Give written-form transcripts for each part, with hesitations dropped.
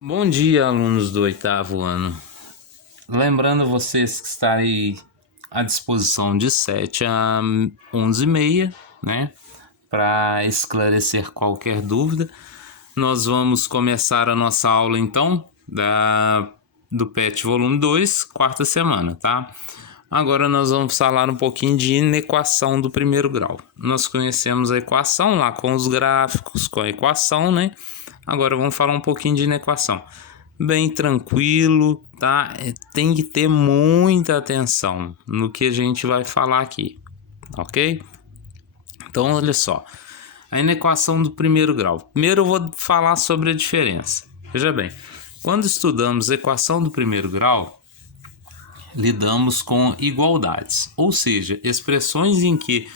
Bom dia, alunos do oitavo ano. Lembrando vocês que estarei à disposição de 7 a 11h30, né, para esclarecer qualquer dúvida. Nós vamos começar a nossa aula, então, do PET volume 2, quarta semana, tá? Agora nós vamos falar um pouquinho de inequação do primeiro grau. Nós conhecemos a equação lá com os gráficos, com a equação, né? Agora vamos falar um pouquinho de inequação. Bem tranquilo, tá? Tem que ter muita atenção no que a gente vai falar aqui, ok? Então, olha só. A inequação do primeiro grau. Primeiro eu vou falar sobre a diferença. Veja bem, quando estudamos equação do primeiro grau, lidamos com igualdades, ou seja, expressões em que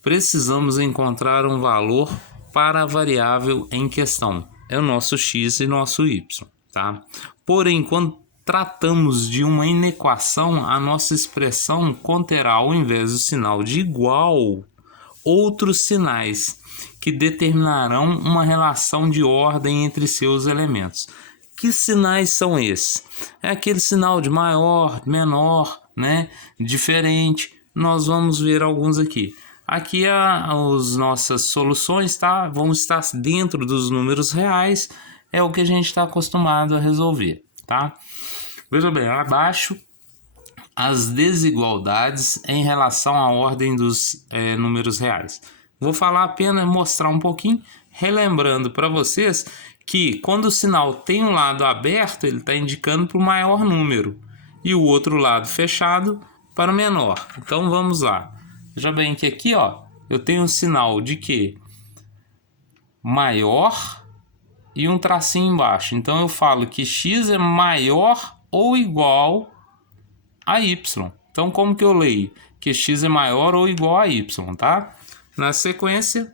precisamos encontrar um valor para a variável em questão. É o nosso x e nosso y, tá? Porém, quando tratamos de uma inequação, a nossa expressão conterá, ao invés do sinal de igual, outros sinais que determinarão uma relação de ordem entre seus elementos. Que sinais são esses? É aquele sinal de maior, menor, né? Diferente. Nós vamos ver alguns aqui. Aqui as nossas soluções, tá? Vão estar dentro dos números reais. É o que a gente está acostumado a resolver, tá? Veja bem, abaixo as desigualdades em relação à ordem dos números reais. Vou falar apenas, mostrar um pouquinho, relembrando para vocês que quando o sinal tem um lado aberto, ele está indicando para o maior número e o outro lado fechado para o menor. Então vamos lá. Veja bem que aqui, ó, eu tenho um sinal de que maior e um tracinho embaixo. Então eu falo que x é maior ou igual a y. Então como que eu leio? Que x é maior ou igual a y, tá? Na sequência,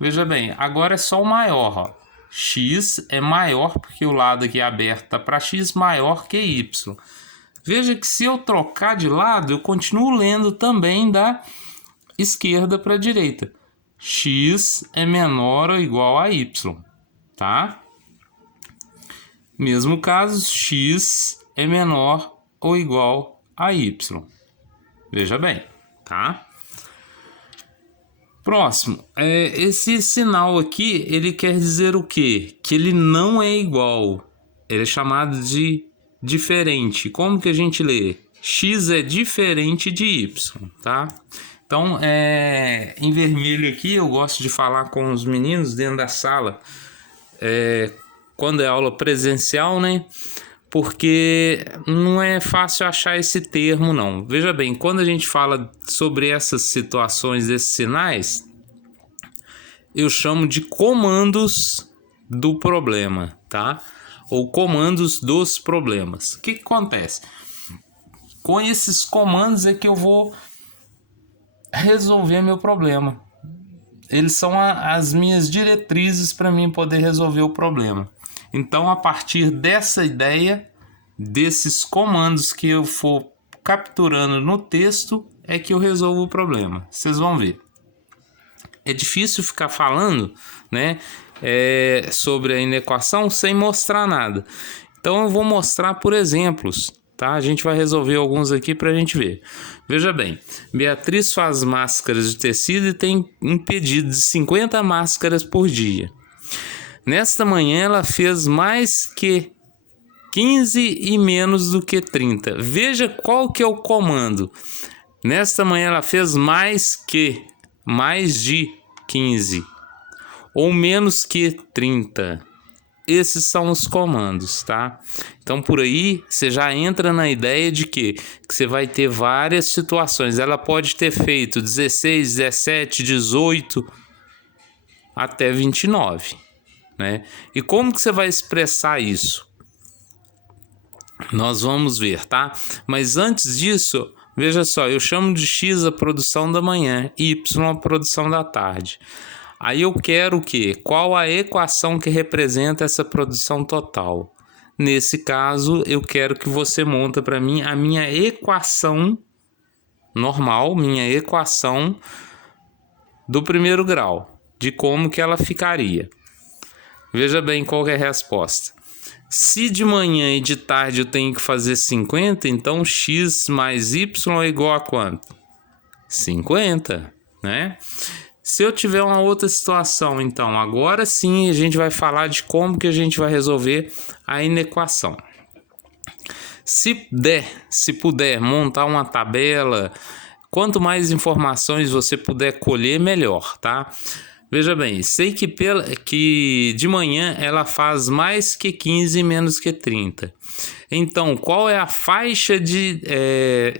veja bem, agora é só o maior, ó. X é maior porque o lado aqui aberto está para x maior que y. Veja que se eu trocar de lado, eu continuo lendo também da esquerda para a direita. X é menor ou igual a y, tá? Mesmo caso, x é menor ou igual a y. Veja bem, tá? Próximo, esse sinal aqui, ele quer dizer o quê? Que ele não é igual. Ele é chamado de diferente. Como que a gente lê? X é diferente de y, tá? Então, em vermelho aqui, eu gosto de falar com os meninos dentro da sala, quando é aula presencial, né? Porque não é fácil achar esse termo, não. Veja bem, quando a gente fala sobre essas situações, esses sinais, eu chamo de comandos do problema, tá? Ou comandos dos problemas. O que acontece? Com esses comandos é que eu vou resolver meu problema. Eles são as minhas diretrizes para mim poder resolver o problema. Então, a partir dessa ideia, desses comandos que eu for capturando no texto, é que eu resolvo o problema. Vocês vão ver. É difícil ficar falando, né, sobre a inequação sem mostrar nada. Então, eu vou mostrar por exemplos, tá? A gente vai resolver alguns aqui para a gente ver. Veja bem, Beatriz faz máscaras de tecido e tem um pedido de 50 máscaras por dia. Nesta manhã ela fez mais que 15 e menos do que 30. Veja qual que é o comando. Nesta manhã ela fez mais de 15 ou menos que 30. Esses são os comandos, tá? Então por aí você já entra na ideia de que você vai ter várias situações. Ela pode ter feito 16, 17, 18 até 29. Né? E como que você vai expressar isso? Nós vamos ver, tá? Mas antes disso, veja só, eu chamo de x a produção da manhã e y a produção da tarde. Aí eu quero o quê? Qual a equação que representa essa produção total? Nesse caso, eu quero que você monta para mim a minha equação normal, minha equação do primeiro grau, de como que ela ficaria. Veja bem qual é a resposta. Se de manhã e de tarde eu tenho que fazer 50, então x mais y é igual a quanto? 50, né? Se eu tiver uma outra situação, então, agora sim a gente vai falar de como que a gente vai resolver a inequação. Se puder montar uma tabela, quanto mais informações você puder colher, melhor, tá? Veja bem, sei que de manhã ela faz mais que 15 e menos que 30. Então, qual é a faixa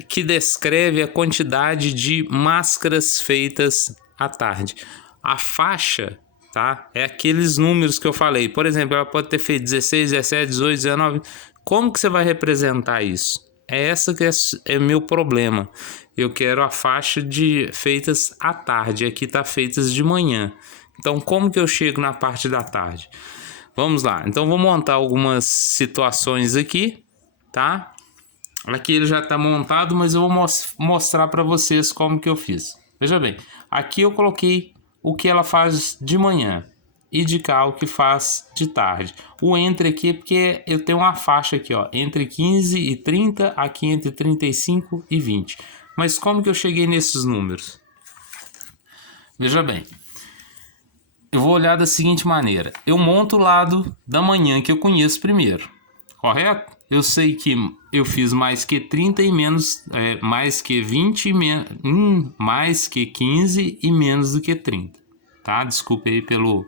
que descreve a quantidade de máscaras feitas à tarde? A faixa, tá? É aqueles números que eu falei. Por exemplo, ela pode ter feito 16, 17, 18, 19. Como que você vai representar isso? Essa que é meu problema. Eu quero a faixa de feitas à tarde. Aqui está feitas de manhã. Então, como que eu chego na parte da tarde? Vamos lá. Então, vou montar algumas situações aqui, tá? Aqui ele já está montado, mas eu vou mostrar para vocês como que eu fiz. Veja bem, aqui eu coloquei o que ela faz de manhã e de cá o que faz de tarde. O entre aqui é porque eu tenho uma faixa aqui, ó, entre 15 e 30, aqui entre 35 e 20. Mas como que eu cheguei nesses números? Veja bem, eu vou olhar da seguinte maneira. Eu monto o lado da manhã que eu conheço primeiro, correto? Eu sei que eu fiz mais que 30 e menos, mais que 20, mais que 15 e menos do que 30, tá? Desculpe aí pelo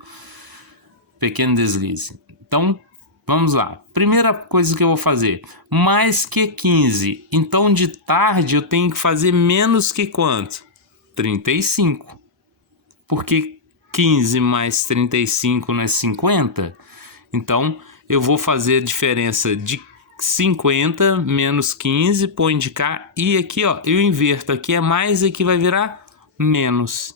pequeno deslize. Então, vamos lá. Primeira coisa que eu vou fazer, mais que 15. Então, de tarde eu tenho que fazer menos que quanto? 35. Porque 15 mais 35 não é 50? Então, eu vou fazer a diferença de 50 menos 15, põe de cá, e aqui, ó, eu inverto. Aqui é mais, aqui vai virar menos.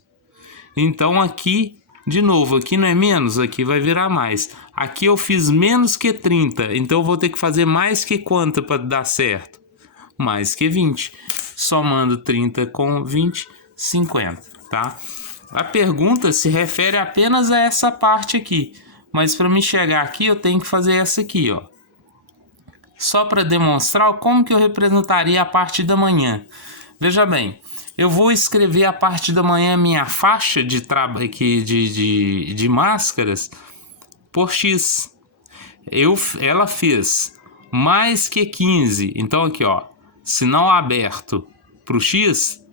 Então, aqui, de novo, aqui não é menos, aqui vai virar mais. Aqui eu fiz menos que 30, então eu vou ter que fazer mais que quanto para dar certo? Mais que 20. Somando 30 com 20, 50, tá? A pergunta se refere apenas a essa parte aqui. Mas para me chegar aqui, eu tenho que fazer essa aqui, ó. Só para demonstrar como que eu representaria a parte da manhã. Veja bem, eu vou escrever a parte da manhã, minha faixa de máscaras, por X. Ela fez mais que 15. Então aqui, ó, sinal aberto para o X,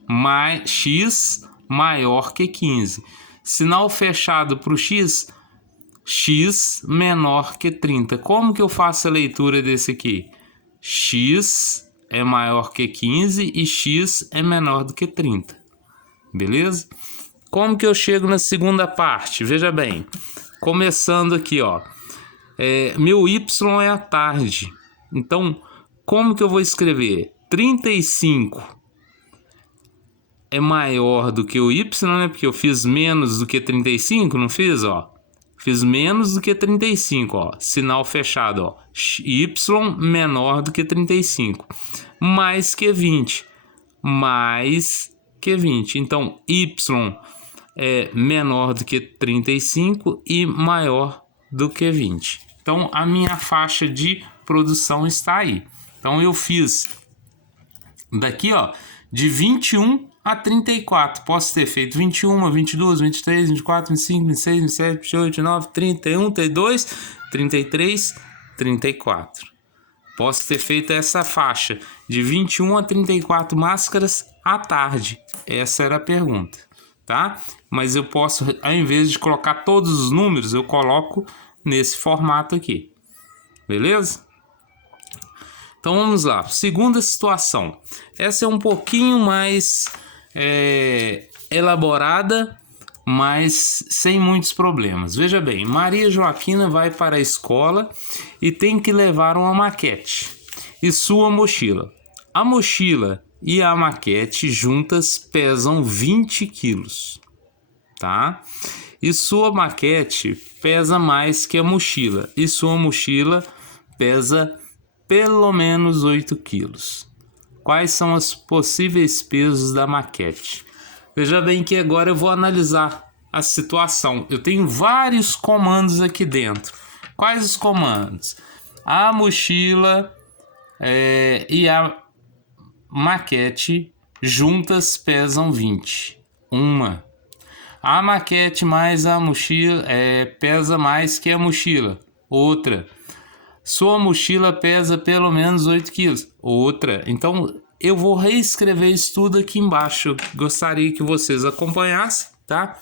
X maior que 15. Sinal fechado para o X, X menor que 30. Como que eu faço a leitura desse aqui? X é maior que 15 e X é menor do que 30. Beleza? Como que eu chego na segunda parte? Veja bem, começando aqui, ó. Meu Y é a tarde. Então, como que eu vou escrever? 35 é maior do que o Y, né? Porque eu fiz menos do que 35, não fiz, ó? Fiz menos do que 35, ó. Sinal fechado, ó. Y menor do que 35. Mais que 20. Mais que 20. Então, Y é menor do que 35 e maior do que 20. Então, a minha faixa de produção está aí. Então, eu fiz daqui, ó, de 21 a 34. Posso ter feito 21, 22, 23, 24, 25, 26, 27, 28, 29, 31, 32, 33, 34. Posso ter feito essa faixa de 21 a 34 máscaras à tarde. Essa era a pergunta, tá? Mas eu posso, ao invés de colocar todos os números, eu coloco nesse formato aqui. Beleza? Então vamos lá, segunda situação. Essa é um pouquinho mais elaborada, mas sem muitos problemas. Veja bem, Maria Joaquina vai para a escola e tem que levar uma maquete e sua mochila. A mochila e a maquete juntas pesam 20 quilos, tá? E sua maquete pesa mais que a mochila e sua mochila pesa pelo menos 8 quilos. Quais são os possíveis pesos da maquete? Veja bem que agora eu vou analisar a situação. Eu tenho vários comandos aqui dentro. Quais os comandos? a mochila e a maquete juntas pesam 20. Uma. A maquete mais a mochila pesa mais que a mochila. Outra. Sua mochila pesa pelo menos 8 quilos. Outra. Então, eu vou reescrever isso tudo aqui embaixo. Gostaria que vocês acompanhassem, tá?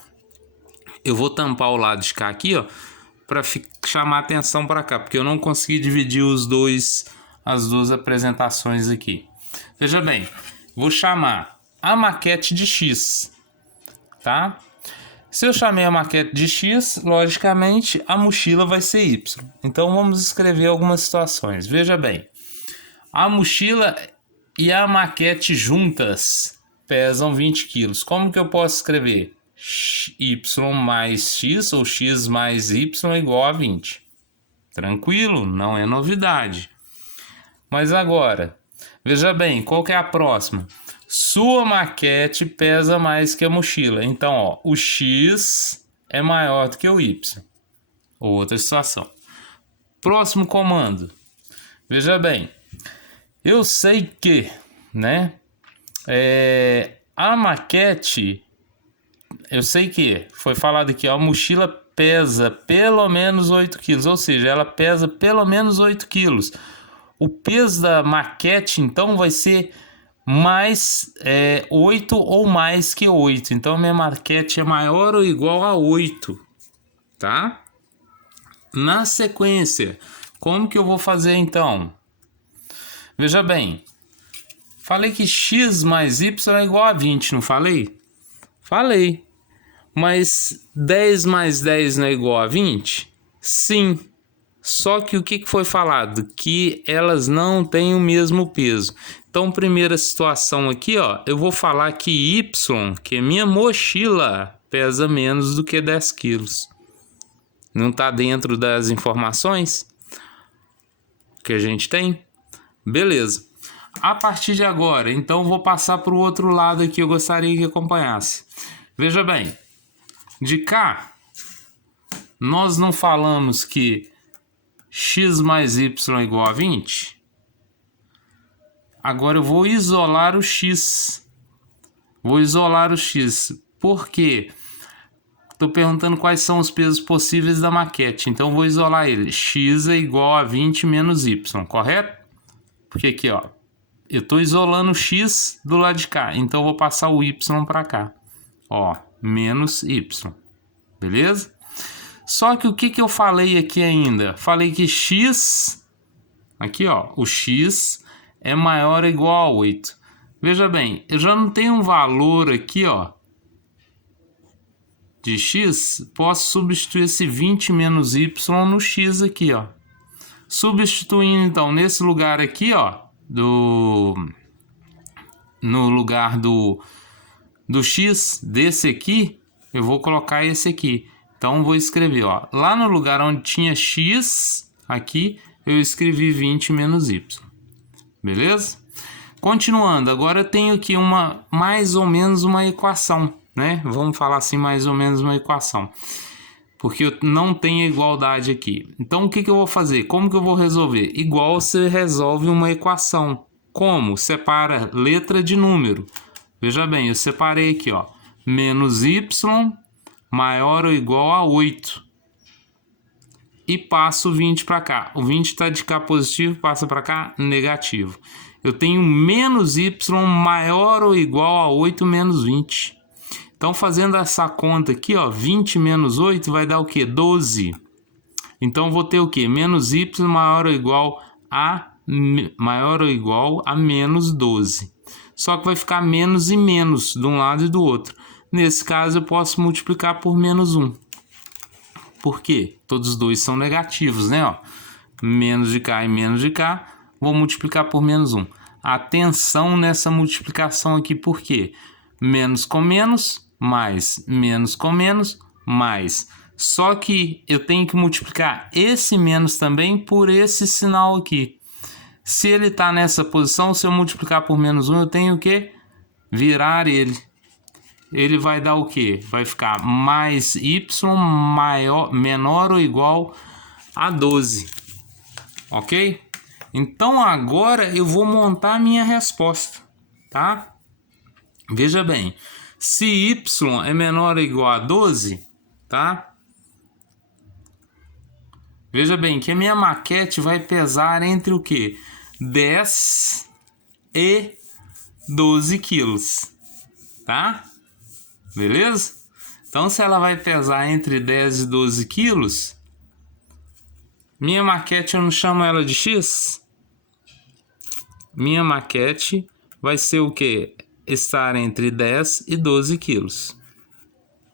Eu vou tampar o lado de cá aqui, ó, para chamar atenção para cá, porque eu não consegui dividir as duas apresentações aqui. Veja bem, vou chamar a maquete de X, tá? Se eu chamei a maquete de X, logicamente a mochila vai ser Y. Então vamos escrever algumas situações. Veja bem, a mochila e a maquete juntas pesam 20 quilos. Como que eu posso escrever? Y mais X ou X mais Y é igual a 20. Tranquilo, não é novidade. Mas agora, veja bem, qual que é a próxima? Sua maquete pesa mais que a mochila. Então, ó, o X é maior do que o Y. Outra situação. Próximo comando. Veja bem, eu sei que, né, a maquete, eu sei que foi falado aqui, ó, a mochila pesa pelo menos 8 quilos, ou seja, ela pesa pelo menos 8 quilos. O peso da maquete, então, vai ser mais 8 ou mais que 8. Então, minha maquete é maior ou igual a 8, tá? Na sequência, como que eu vou fazer, então? Veja bem, falei que X mais Y é igual a 20, não falei? Falei. Mas 10 mais 10 não é igual a 20? Sim. Só que o que foi falado? Que elas não têm o mesmo peso. Então, primeira situação aqui, ó, eu vou falar que Y, que é minha mochila, pesa menos do que 10 quilos. Não está dentro das informações que a gente tem? Beleza. A partir de agora, então, vou passar para o outro lado aqui, eu gostaria que acompanhasse. Veja bem, de cá, nós não falamos que X mais Y é igual a 20? Agora eu vou isolar o X. Vou isolar o X. Por quê? Estou perguntando quais são os pesos possíveis da maquete. Então eu vou isolar ele. X é igual a 20 menos Y, correto? Porque aqui, ó, eu estou isolando o X do lado de cá. Então eu vou passar o Y para cá. Ó, menos Y. Beleza? Só que o que eu falei aqui ainda? Falei que X, aqui ó, o X é maior ou igual a 8. Veja bem, eu já não tenho um valor aqui, ó, de X, posso substituir esse 20 menos Y no X aqui, ó. Substituindo, então, nesse lugar aqui, ó, no lugar do X, desse aqui, eu vou colocar esse aqui. Então, vou escrever, ó, lá no lugar onde tinha X, aqui, eu escrevi 20 menos Y. Beleza? Continuando, agora eu tenho aqui mais ou menos uma equação, né? Vamos falar assim, mais ou menos uma equação. Porque eu não tenho igualdade aqui. Então, o que eu vou fazer? Como que eu vou resolver? Igual você resolve uma equação. Como? Separa letra de número. Veja bem, eu separei aqui, ó, menos Y maior ou igual a 8. E passo o 20 para cá. O 20 está de cá positivo, passa para cá negativo. Eu tenho menos Y maior ou igual a 8 menos 20. Então, fazendo essa conta aqui, ó, 20 menos 8 vai dar o quê? 12. Então, vou ter o quê? Menos Y maior ou igual a menos 12. Só que vai ficar menos e menos de um lado e do outro. Nesse caso, eu posso multiplicar por menos 1. Por quê? Todos os dois são negativos, né? Ó, menos de cá e menos de cá, vou multiplicar por menos 1. Atenção nessa multiplicação aqui, por quê? Menos com menos, mais. Menos com menos, mais. Só que eu tenho que multiplicar esse menos também por esse sinal aqui. Se ele está nessa posição, se eu multiplicar por menos 1, eu tenho o quê? Virar ele. Ele vai dar o quê? Vai ficar mais y menor ou igual a 12. ok? Então agora eu vou montar a minha resposta, tá? Veja bem, se y é menor ou igual a 12, tá? Veja bem que a minha maquete vai pesar entre o que? 10 e 12 quilos, tá? Beleza? Então, se ela vai pesar entre 10 e 12 quilos, minha maquete eu não chamo ela de X? Minha maquete vai ser o que? Estar entre 10 e 12 quilos.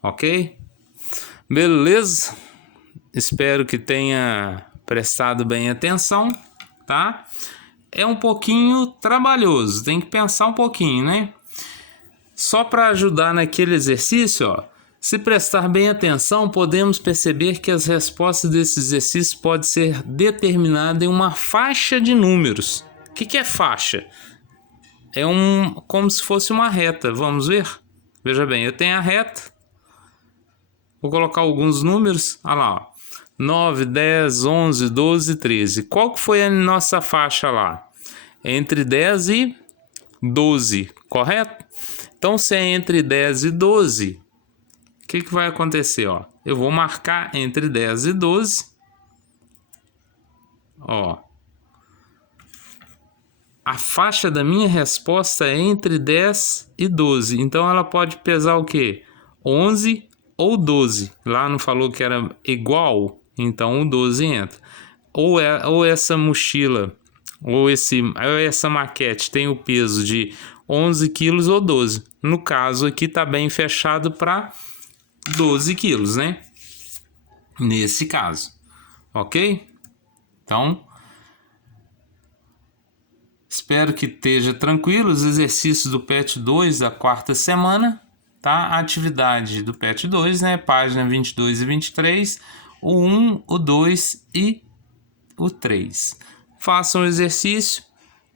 Ok? Beleza? Espero que tenha prestado bem atenção, tá? É um pouquinho trabalhoso, tem que pensar um pouquinho, né? Só para ajudar naquele exercício, ó, se prestar bem atenção, podemos perceber que as respostas desse exercício podem ser determinadas em uma faixa de números. O que é faixa? É como se fosse uma reta, vamos ver? Veja bem, eu tenho a reta, vou colocar alguns números, olha lá, ó. 9, 10, 11, 12, 13. Qual que foi a nossa faixa lá? Entre 10 e 12, correto? Então, se é entre 10 e 12, o que vai acontecer? Ó? Eu vou marcar entre 10 e 12. Ó. A faixa da minha resposta é entre 10 e 12. Então, ela pode pesar o quê? 11 ou 12. Lá não falou que era igual? Então, o 12 entra. Ou essa mochila, ou essa maquete tem o peso de 11 quilos ou 12. No caso aqui está bem fechado para 12 quilos, né? Nesse caso, ok? Então, espero que esteja tranquilo. Os exercícios do PET 2 da quarta semana, tá? A atividade do PET 2, né? Página 22 e 23, o 1, o 2 e o 3. Façam o exercício,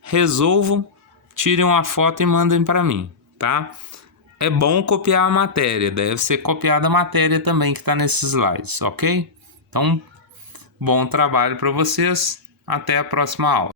resolvam, tirem uma foto e mandem para mim, tá? É bom copiar a matéria, deve ser copiada a matéria também que está nesses slides, ok? Então, bom trabalho para vocês, até a próxima aula.